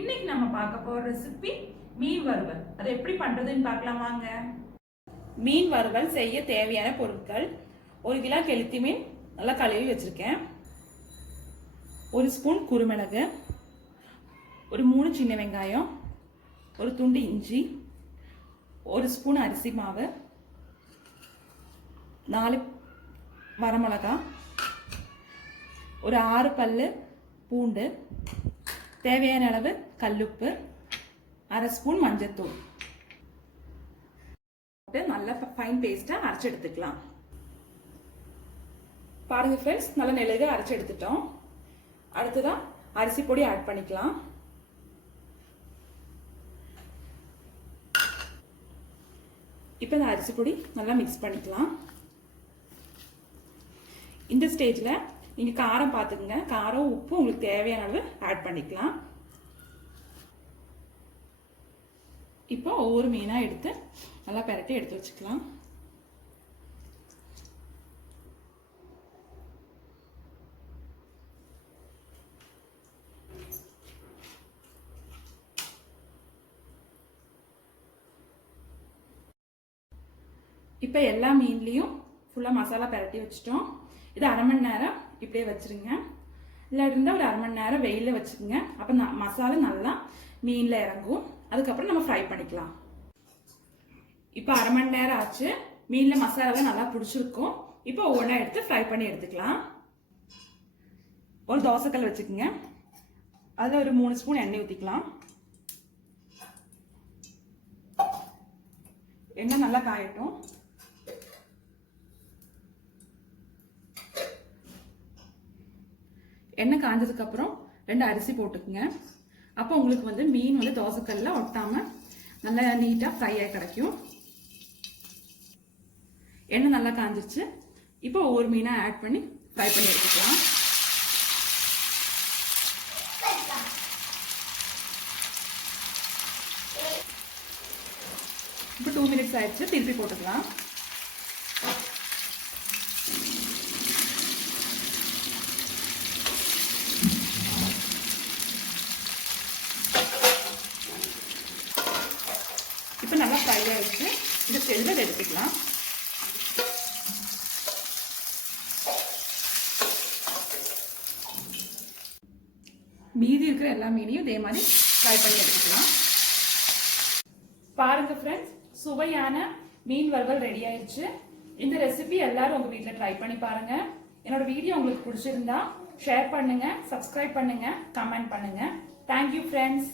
இன்னைக்கு நம்ம பார்க்க போற ரெசிபி மீன் வறுவல். அதை எப்படி பண்றதுன்னு பார்க்கலாம் வாங்க. மீன் வறுவல் செய்ய தேவையான பொருட்கள்: 1 கிலோ கெளுத்தி மீன் நல்லா கழுவி வச்சிருக்கேன், 1 ஸ்பூன் குருமிளகு, ஒரு 3 சின்ன வெங்காயம், ஒரு துண்டு இஞ்சி, 1 ஸ்பூன் அரிசி மாவு, 4 வரமிளகாய், ஒரு 6 பல்லு பூண்டு, தேவையான அளவு கல்லுப்பு, 1/2 ஸ்பூன் மஞ்சள்தூள். நல்ல ஃபைன் பேஸ்டா அரைச்சு எடுத்துக்கலாம். பாருங்க ஃப்ரெண்ட்ஸ், நல்ல நெழுக அரைச்சு எடுத்துட்டோம். அடுத்ததான் அரிசி பொடி ஆட் பண்ணிக்கலாம். இப்போ இந்த அரிசி பொடி நல்லா மிக்ஸ் பண்ணிக்கலாம். இந்த ஸ்டேஜில் நீங்கள் காரம் பார்த்துக்குங்க, காரம் உப்பு உங்களுக்கு தேவையான அளவு ஆட் பண்ணிக்கலாம். இப்போ ஒவ்வொரு மீனாக எடுத்து நல்லா பெரட்டி எடுத்து வச்சுக்கலாம். இப்போ எல்லா மீன்லேயும் ஃபுல்லாக மசாலா பெரட்டி வச்சுட்டோம். இது 1/2 மணி நேரம் இப்படியே வச்சுருங்க. இல்லை இருந்தால் ஒரு 1/2 மணி நேரம் வெயிலில் வச்சுக்கோங்க. அப்போ மசாலா நல்லா மீனில் இறங்கும். அதுக்கப்புறம் நம்ம ஃப்ரை பண்ணிக்கலாம். இப்போ 1/2 மணி நேரம் ஆச்சு. மீனில் மசாலாலாம் நல்லா பிடிச்சிருக்கும். இப்போ ஒவ்வொன்றா எடுத்து ஃப்ரை பண்ணி எடுத்துக்கலாம். ஒரு தோசைக்கல் வச்சுக்கோங்க. அதில் ஒரு 3 ஸ்பூன் எண்ணெய் ஊற்றிக்கலாம். எண்ணெய் நல்லா காயட்டும். எண்ணெய் காஞ்சதுக்கு அப்புறம் 2 அரிசி போட்டுக்குங்க. அப்போ உங்களுக்கு மீன் தோசைக்கல்ல ஒட்டாம நல்லா நீட்டா ஃப்ரை ஆகி கிடைக்கும். எண்ணெய் நல்லா காஞ்சிருச்சு. இப்போ ஒவ்வொரு மீனா ஆட் பண்ணி ஃப்ரை பண்ணி எடுத்துக்கலாம். இப்போ 2 மினிட்ஸ் ஆயிடுச்சு. திருப்பி போட்டுக்கலாம். இப்போ நல்லா ஃப்ரை ஆகிடுச்சு. இந்த ஸ்டேஜில் எடுத்துக்கலாம். மீதி இருக்கிற எல்லா மீனையும் இதே மாதிரி ஃப்ரை பண்ணி எடுத்துக்கலாம். பாருங்க ஃப்ரெண்ட்ஸ், சுவையான மீன் வறுவல் ரெடி ஆயிடுச்சு. இந்த ரெசிபி எல்லாரும் உங்க வீட்டில் ட்ரை பண்ணி பாருங்க. என்னோட வீடியோ உங்களுக்கு பிடிச்சிருந்தா ஷேர் பண்ணுங்க, சப்ஸ்கிரைப் பண்ணுங்க, கமெண்ட் பண்ணுங்க. Thank you friends.